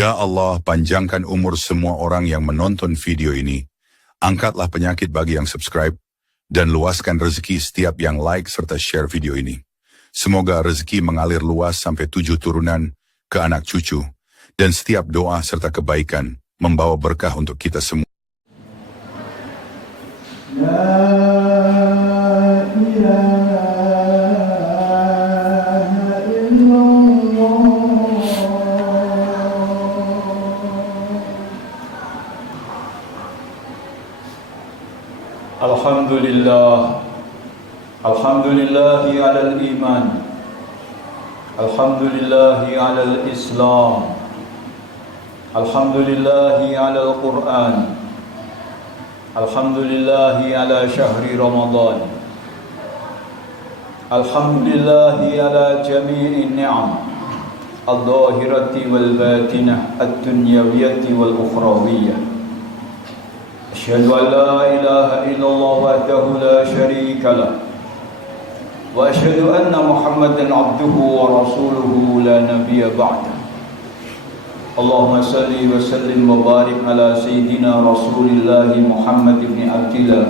Ya Allah, panjangkan umur semua orang yang menonton video ini. Angkatlah penyakit bagi yang subscribe, dan luaskan rezeki setiap yang like serta share video ini. Semoga rezeki mengalir luas sampai 7 turunan ke anak cucu, dan setiap doa serta kebaikan membawa berkah untuk kita semua. Alhamdulillah, alhamdulillahi alal iman, alhamdulillahi alal islam, alhamdulillahi alal quran, alhamdulillahi ala syahri ramadan, alhamdulillahi ala jami'in ni'am al-zahirati wal batinah ad-dunyawiyati wal ukhrawiyah. أشهد أن لا إله إلا الله وحده لا شريك له وأشهد أن محمدا عبده ورسوله لا نبي بعده اللهم صل وسلم وبارك على سيدنا رسول الله محمد بن عبد الله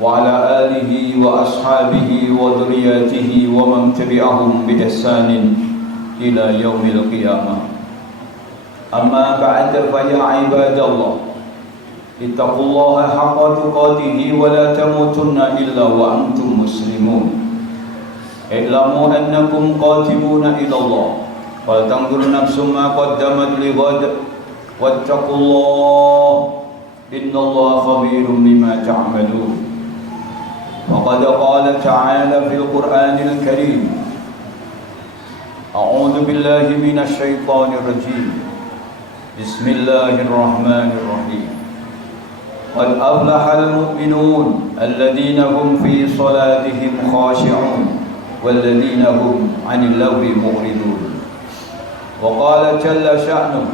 وعلى آله وأصحابه وذرياته ومن تبعهم بإحسان إلى يوم القيامة أما بعد فيا عباد الله اتقوا الله حق تقاته ولا تموتن إلا وأنتم مسلمون اعلموا أنكم قاتبون إلى الله ولتنظر نفس ما قدمت لغد واتقوا الله إن الله خبير بما تعملون وقد قال تعالى في القرآن الكريم أعوذ بالله من الشيطان الرجيم بسم الله الرحمن الرحيم قد أفلح المؤمنون الذين هم في صلاتهم خاشعون والذين هم عن اللغو معرضون وقال جل شأنه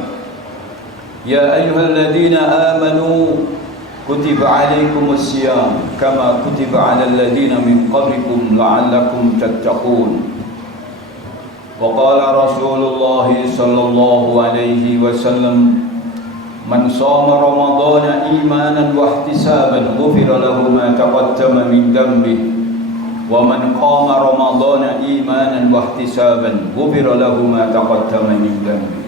يا أيها الذين آمنوا كتب عليكم الصيام كما كتب على الذين من قبلكم لعلكم تتقون وقال رسول الله صلى الله عليه وسلم من صام رمضان إيمانا واحتسابا غفر له ما تقدم من ذنبه ومن قام رمضان إيمانا واحتسابا غفر له ما تقدم من ذنبه.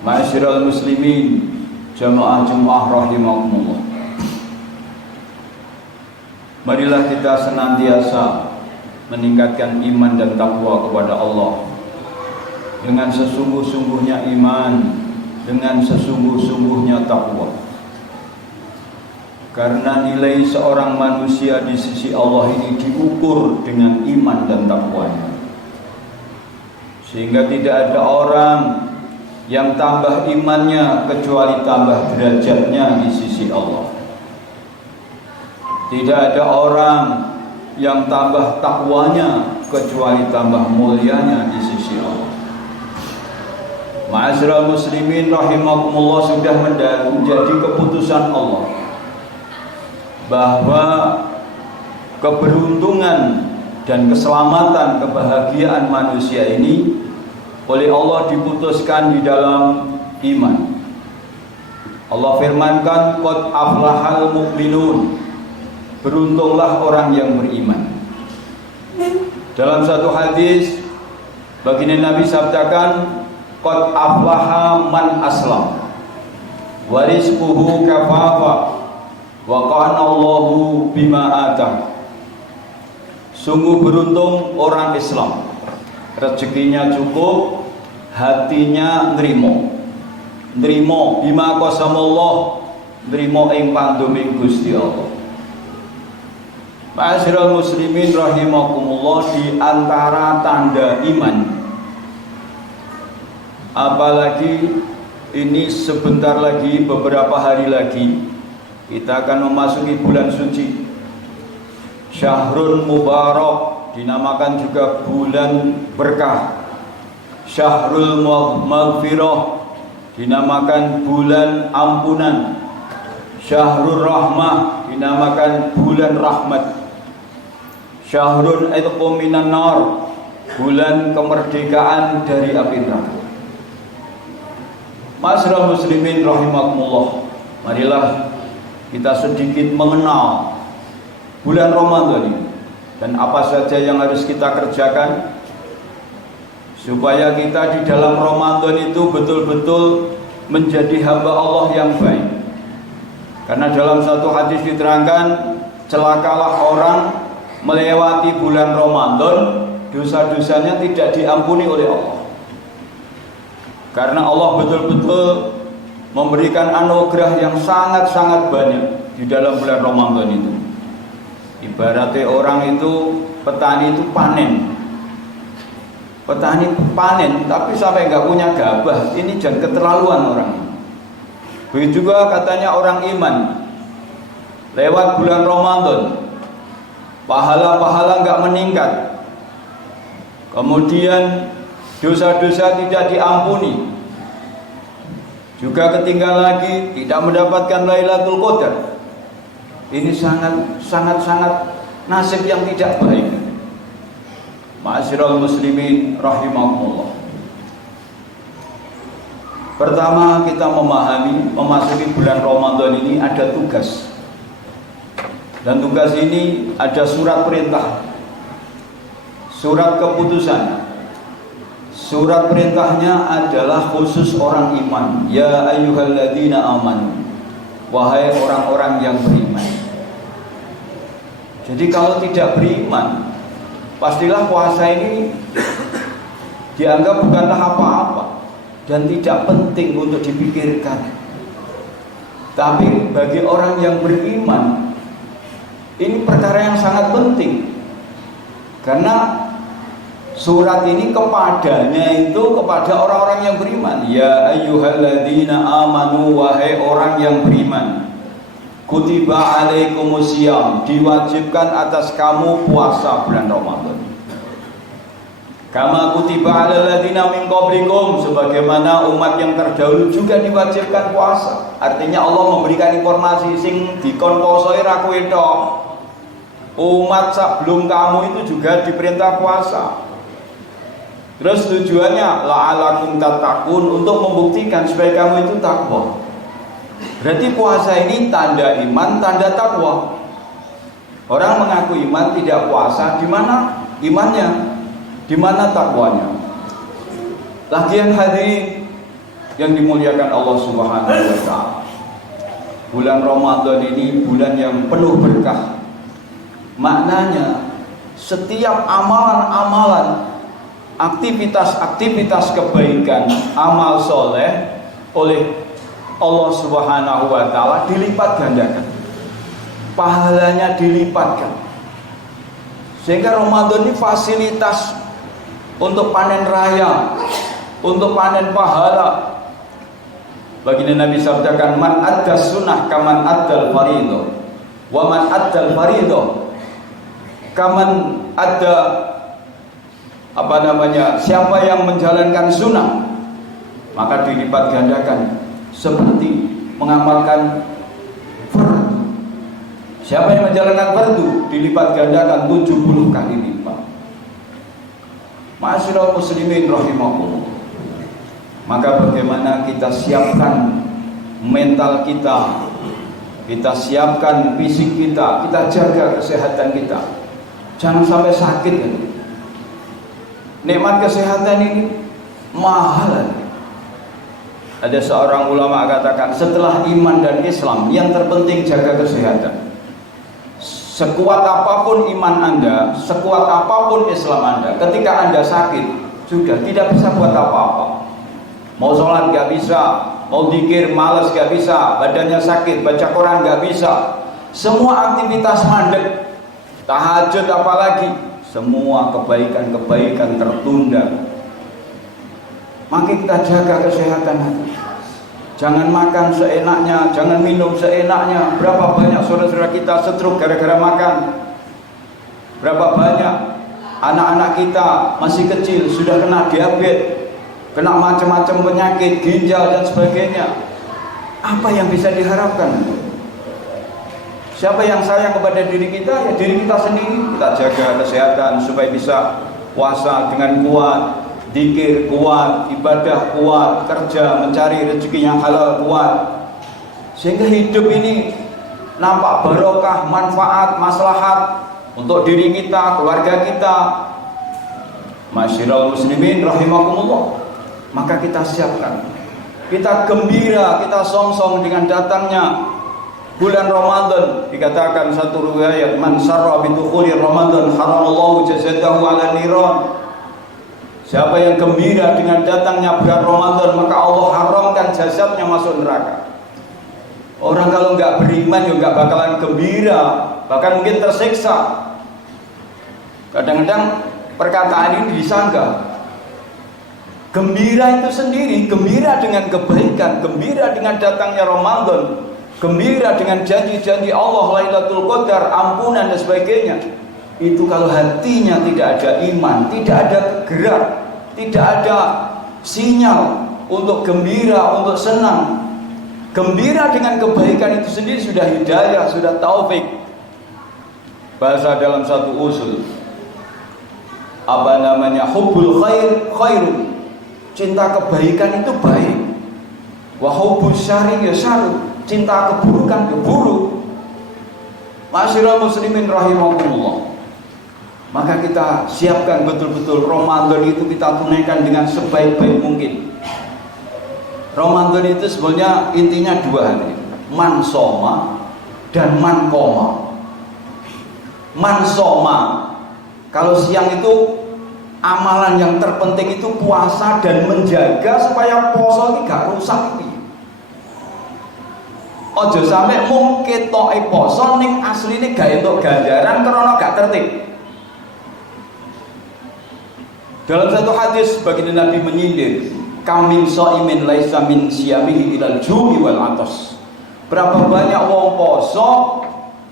Ma'asyiral muslimin, jamaah rahimakumullah. Marilah kita senantiasa meningkatkan iman dan takwa kepada Allah. Dengan sesungguh-sungguhnya iman, dengan sesungguh-sungguhnya takwa. Karena nilai seorang manusia di sisi Allah ini diukur dengan iman dan takwanya. Sehingga tidak ada orang yang tambah imannya kecuali tambah derajatnya di sisi Allah. Tidak ada orang yang tambah takwanya kecuali tambah mulianya di sisi Allah. Ma'asyiral muslimin rahimakumullah, sudah menjadi keputusan Allah bahwa keberuntungan dan keselamatan, kebahagiaan manusia ini oleh Allah diputuskan di dalam iman. Allah firmankan qad aflahal mu'minun, beruntunglah orang yang beriman. Dalam satu hadis baginda Nabi sabdakan qad aflaha man aslam wa rizquhu kafafa wa qana Allahu bima ata. Sungguh beruntung orang Islam, rezekinya cukup, hatinya nrimo bima qasamallah, nrimo ing panduming Gusti Allah. Ma'asyiral muslimin rahimakumullah, di antara tanda iman, apalagi ini sebentar lagi, beberapa hari lagi kita akan memasuki bulan suci Syahrul Mubarak, dinamakan juga bulan berkah. Syahrul Maghfirah, dinamakan bulan ampunan. Syahrul Rahmah, dinamakan bulan rahmat. Syahrul Itqu minan nar, bulan kemerdekaan dari api neraka. Ma'asyiral muslimin rahimakumullah, marilah kita sedikit mengenal bulan Ramadan ini dan apa saja yang harus kita kerjakan supaya kita di dalam Ramadan itu betul-betul menjadi hamba Allah yang baik. Karena dalam satu hadis diterangkan, celakalah orang melewati bulan Ramadan, dosa-dosanya tidak diampuni oleh Allah. Karena Allah betul-betul memberikan anugerah yang sangat-sangat banyak di dalam bulan Ramadan itu. Ibaratnya orang itu, petani itu panen. Petani panen tapi sampai nggak punya gabah, ini jangan keterlaluan orang. Begitu juga katanya orang iman, lewat bulan Ramadan pahala-pahala nggak meningkat, kemudian dosa-dosa tidak diampuni, juga ketinggal lagi tidak mendapatkan Lailatul Qadar. Ini sangat nasib yang tidak baik. Ma'asyiral muslimin rahimakumullah. Pertama, kita memahami memasuki bulan Ramadan ini ada tugas. Dan tugas ini ada surat perintah, surat keputusan. Surat perintahnya adalah khusus orang iman. Ya ayyuhalladzina amanu, wahai orang-orang yang beriman. Jadi kalau tidak beriman, pastilah puasa ini dianggap bukanlah apa-apa dan tidak penting untuk dipikirkan. Tapi bagi orang yang beriman, ini perkara yang sangat penting. Karena surat ini kepadanya itu kepada orang-orang yang beriman. Ya ayyuhalladzina amanu, wahai orang yang beriman. Kutiba alaikumusiyam, diwajibkan atas kamu puasa bulan Ramadan. Kama kutiba alal ladzina min qablikum, sebagaimana umat yang terdahulu juga diwajibkan puasa. Artinya Allah memberikan informasi sing dikon poso ora kowe tok. Umat sebelum kamu itu juga diperintah puasa. Terus tujuannya la'alakum tattaqun, untuk membuktikan supaya kamu itu takwa. Berarti puasa ini tanda iman, tanda takwa. Orang mengaku iman tidak puasa, di mana imannya? Di mana takwanya? Lagian hadirin yang dimuliakan Allah Subhanahu wa taala. Bulan Ramadan ini bulan yang penuh berkah. Maknanya setiap amalan-amalan, aktivitas-aktivitas kebaikan, amal soleh oleh Allah Subhanahu wa taala dilipat gandakan. Pahalanya dilipatkan. Sehingga Ramadan ini fasilitas untuk panen raya, untuk panen pahala. Baginda Nabi sabdakan, man adda sunnah kaman addal fariidho, wa man addal fariidho kaman adda siapa yang menjalankan sunnah maka dilipat gandakan seperti mengamalkan fardu. Siapa yang menjalankan fardu dilipat gandakan 70 kali lipat. Ma'asyiral muslimin rahimakumullah. Maka bagaimana kita siapkan mental kita, kita siapkan fisik kita, kita jaga kesehatan kita. Jangan sampai sakit ya. Nikmat kesehatan ini mahal. Ada seorang ulama katakan, setelah iman dan Islam yang terpenting jaga kesehatan. Sekuat apapun iman Anda, sekuat apapun Islam Anda, ketika Anda sakit sudah tidak bisa buat apa-apa. Mau sholat gak bisa, mau zikir malas gak bisa, badannya sakit, baca Quran gak bisa, semua aktivitas mandek, tahajud apalagi, semua kebaikan-kebaikan tertunda. Maka kita jaga kesehatan hati. Jangan makan seenaknya, jangan minum seenaknya. Berapa banyak saudara-saudara kita stroke gara-gara makan? Berapa banyak anak-anak kita masih kecil sudah kena diabetes, kena macam-macam penyakit ginjal dan sebagainya. Apa yang bisa diharapkan? Siapa yang sayang kepada diri kita? Ya diri kita sendiri. Kita jaga kesehatan supaya bisa puasa dengan kuat, zikir kuat, ibadah kuat, kerja mencari rezeki yang halal kuat, sehingga hidup ini nampak barokah, manfaat, maslahat untuk diri kita, keluarga kita. Masyiral muslimin rahimakumullah, maka kita siapkan, kita gembira, kita song-song dengan datangnya bulan Ramadan. Dikatakan satu riwayat, man sarra bi dukhuli Ramadan haramallahu jazatahu ala niran. Siapa yang gembira dengan datangnya bulan Ramadan, maka Allah haramkan jasadnya masuk neraka. Orang kalau nggak beriman juga nggak bakalan gembira, bahkan mungkin tersiksa. Kadang-kadang perkataan ini disanggah. Gembira itu sendiri, gembira dengan kebaikan, gembira dengan datangnya Ramadan, gembira dengan janji-janji Allah, Lailatul Qadar, ampunan dan sebagainya. Itu kalau hatinya tidak ada iman, tidak ada gerak, tidak ada sinyal untuk gembira, untuk senang. Gembira dengan kebaikan itu sendiri sudah hidayah, sudah taufik. Bahasa dalam satu usul, apa namanya, hubbul khair khairun, cinta kebaikan itu baik. Wa hubbus syarri ya syarr, cinta keburukan ya buruk. Masyiral muslimin rahimakumullah, maka kita siapkan betul-betul Ramadan itu kita tunaikan dengan sebaik-baik mungkin. Ramadan itu sebenarnya intinya dua hari, man soma dan man koma. Man soma, kalau siang itu amalan yang terpenting itu puasa dan menjaga supaya poso ini gak rusak ini. Ojo sampai mung ketoke poso ning asline gak entuk ganjaran karena gak tertib. Dalam satu hadis baginda Nabi menyindir, kamin shaimin laisa min siyamihi ilal ju'i wal atas. Berapa banyak wong poso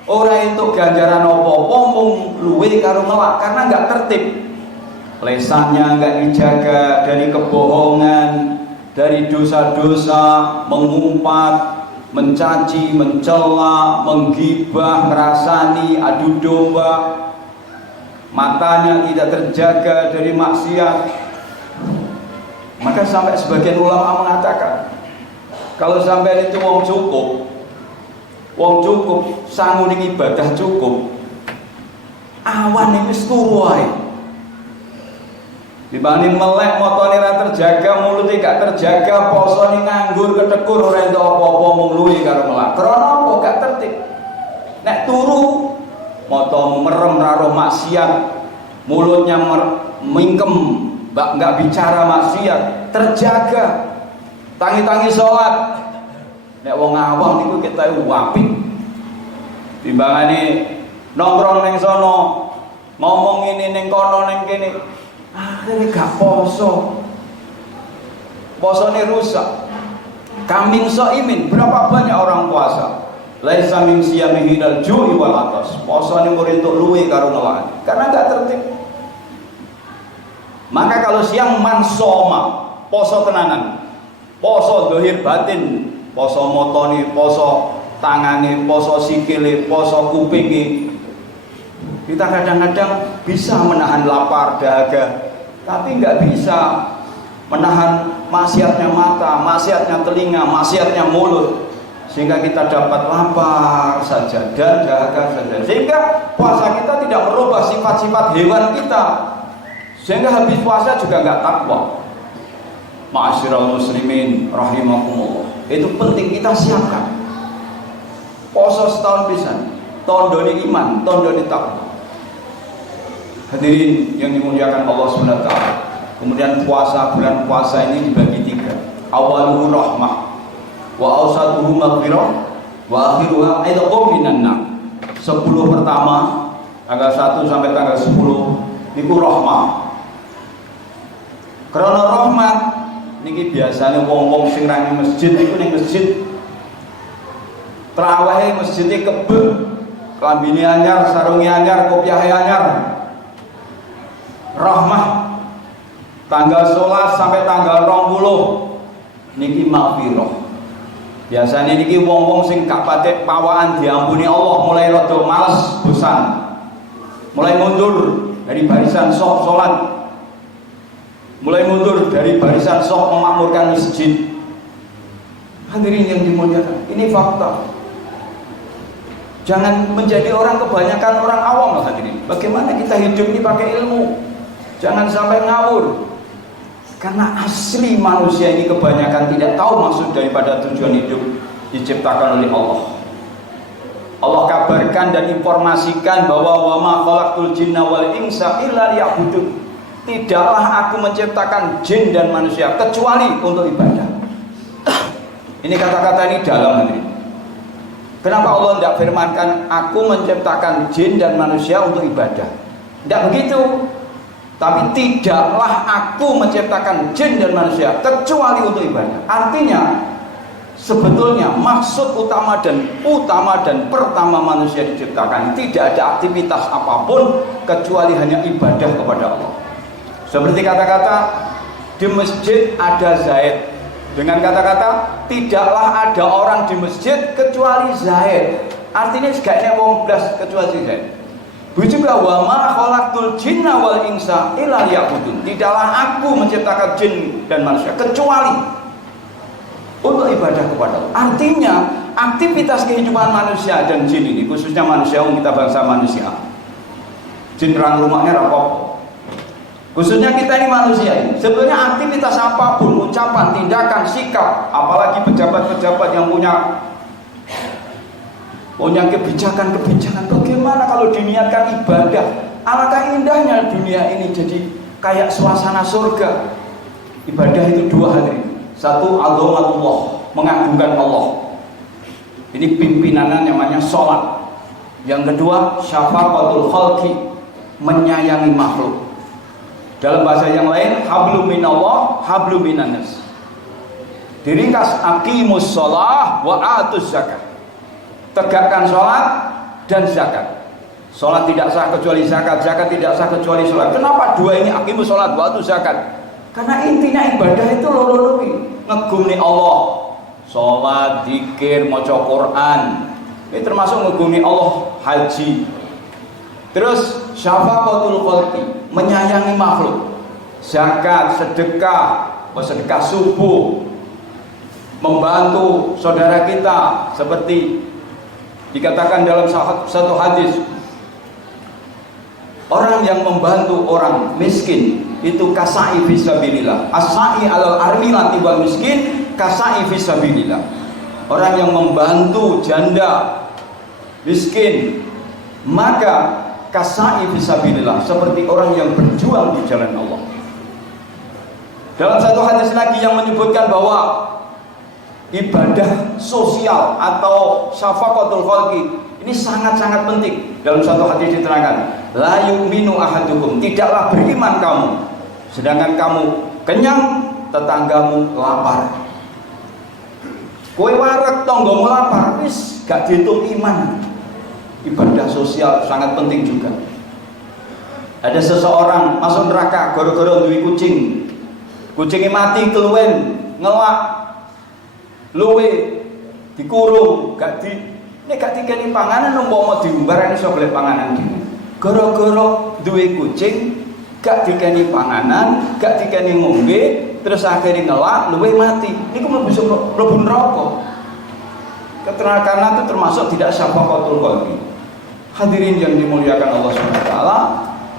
ora entuk ganjaran apa-apa mung luwe karo ngelak karena enggak tertib. Lesannya enggak dijaga dari kebohongan, dari dosa-dosa, mengumpat, mencaci, mencela, menggibah, ngerasani, adu domba. Matanya tidak terjaga dari maksiat. Maka sampai sebagian ulama mengatakan, kalau sampai itu wong cukup, sangu ning ibadah cukup, awan ini wis turu wae. Dibanding melek motone ra terjaga, mulute gak terjaga, posone nganggur ketekur ora entuk apa-apa mung luwi karo melak. Krana apa gak tertib. Nek turu motomu merem ra roh maksiat, mulutnya mingkem, nggak bicara maksiat, terjaga, tangi-tangi sholat. Nek wong awam niku kita apik. Timbangane nongkrong ning sono, ngomong ini ning kono ning kene, akhirnya gak poso. Posone rusak. Kamin shaimin, berapa banyak orang puasa? Laisa min siyamihi dal ju'i wal atas. Posone murintuk luwe karo ngelak, karena gak tertib. Maka kalau siang mansoma, poso tenanan, poso dohir batin, poso motoni, poso tangane, poso sikile, poso kupingi. Kita kadang-kadang bisa menahan lapar, dahaga, tapi nggak bisa menahan maksiatnya mata, maksiatnya telinga, maksiatnya mulut, sehingga kita dapat lapar saja dan dahaga saja, sehingga puasa kita tidak merubah sifat-sifat hewan kita, sehingga habis puasa juga nggak takwa. Ma'asyiral muslimin rahimakumullah, itu penting kita siapkan. Poso setahun pisan, tondoni iman, tondoni takwa. Hadirin yang dimuliakan Allah Subhanahu wa taala. Kemudian puasa, bulan puasa ini dibagi tiga. Awaluhu rahmah, wa awsatuhu maghfirah, wa akhiruha aidaqum minan nar. 10 pertama tanggal 1 sampai tanggal 10 itu rahmah. Karena rahmat niki biasanya wong-wong sing nang masjid niku ning masjid trawehe masjide kebel, klambine anyar, sarunge anyar, kopiahe anyar. Rahmah tanggal 11 sampai tanggal 20 niki maghfirah. Biasanya niki wong-wong sing gak patek pawaan diampuni Allah, mulai rada males, bosan, mulai mundur dari barisan salat. mulai mundur dari barisan sok memakmurkan masjid. Hadirin yang dimuliakan, ini fakta. Jangan menjadi orang kebanyakan orang awam loh hadirin. Bagaimana kita hidup ini pakai ilmu? Jangan sampai ngawur. Karena asli manusia ini kebanyakan tidak tahu maksud daripada tujuan hidup diciptakan oleh Allah. Allah kabarkan dan informasikan bahwa wa ma khalaqtul jinna wal insa illa liya'budun. Tidaklah aku menciptakan jin dan manusia kecuali untuk ibadah. Ini kata-kata ini dalam hadirin. Kenapa Allah tidak firmankan aku menciptakan jin dan manusia untuk ibadah? Tidak begitu. Tapi tidaklah aku menciptakan jin dan manusia kecuali untuk ibadah. Artinya sebetulnya maksud utama dan pertama manusia diciptakan tidak ada aktivitas apapun kecuali hanya ibadah kepada Allah. Seperti kata-kata di masjid ada Zaid. Dengan kata-kata tidaklah ada orang di masjid kecuali Zaid. Artinya segaknya wong blas kecuali Zaid. Juga wa ma khalaqtul jinna wal insa illa liya'budun. Tidaklah aku menciptakan jin dan manusia kecuali untuk ibadah kepada Allah. Artinya aktivitas kehidupan manusia dan jin ini, khususnya manusia, kita bangsa manusia. Jin orang rumahnya rapok. Khususnya kita ini manusia ini, sebetulnya aktivitas apapun, ucapan, tindakan, sikap, apalagi pejabat-pejabat yang punya kebijakan-kebijakan, bagaimana kalau diniatkan ibadah? Alangkah indahnya dunia ini jadi kayak suasana surga. Ibadah itu dua hadirin. Satu, azamatullah, mengagungkan Allah. Ini pimpinannya namanya sholat. Yang kedua, syafaqatul khalqi, menyayangi makhluk. Dalam bahasa yang lain, hablum minallah, hablum minannas. Diringkas, aqimus sholah wa atuz zakat. Tegakkan sholat dan zakat. Sholat tidak sah kecuali zakat, zakat tidak sah kecuali sholat. Kenapa dua ini aqimus sholat wa atuz zakat? Karena intinya ibadah itu loro-loro ngegumni Allah. Sholat, zikir, maca Quran. Ini termasuk ngegumni Allah, haji. Terus syafaqatul khalqi, menyayangi makhluk. Zakat, sedekah, sedekah subuh, membantu saudara kita seperti dikatakan dalam satu hadis, orang yang membantu orang miskin itu kasai fisabilillah. As-sa'i alal armilati wal miskin kasai fisabilillah. Orang yang membantu janda miskin maka kasai fisabilillah, seperti orang yang berjuang di jalan Allah. Dalam satu hadis lagi yang menyebutkan bahwa ibadah sosial atau syafaqatul khalqi ini sangat-sangat penting. Dalam satu hadis diterangkan, la yu'minu ahadukum, tidaklah beriman kamu sedangkan kamu kenyang, tetanggamu lapar. Kowe wareg tanggamu lapar, wis gak dihitung iman. Ibadah sosial sangat penting juga. Ada seseorang masuk neraka gara-gara duwe kucing. Kucingnya mati keluwen, ngelak, luwe, dikurung, gak dikeni panganan, umpama diumbar iso golek panganan dhewe. Gara-gara duwe kucing, gak dikeni panganan, gak dikeni ngombe, terus akhirnya ngelak, luwe mati. Niku mlebu neraka. Keterangan itu termasuk tidak syafaqatul khalqi. Hadirin yang dimuliakan Allah SWT,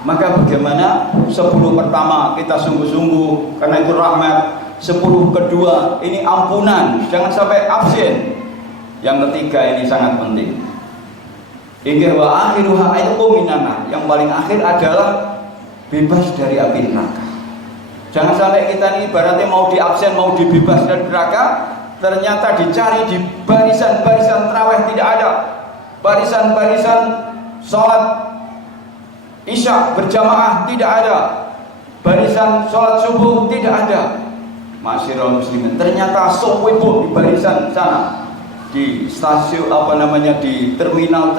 maka bagaimana 10 pertama kita sungguh-sungguh karena itu rahmat, 10 kedua ini ampunan, jangan sampai absen. Yang ketiga ini sangat penting. Hingga wa akhiruha itu minana, yang paling akhir adalah bebas dari api neraka. Jangan sampai kita ini ibaratnya mau diabsen, mau dibebas dari neraka, ternyata dicari di barisan-barisan tarawih tidak ada, barisan-barisan sholat isya berjamaah tidak ada, barisan sholat subuh tidak ada. Masyiral muslimin, ternyata sewibuk di barisan sana, di stasiun di terminal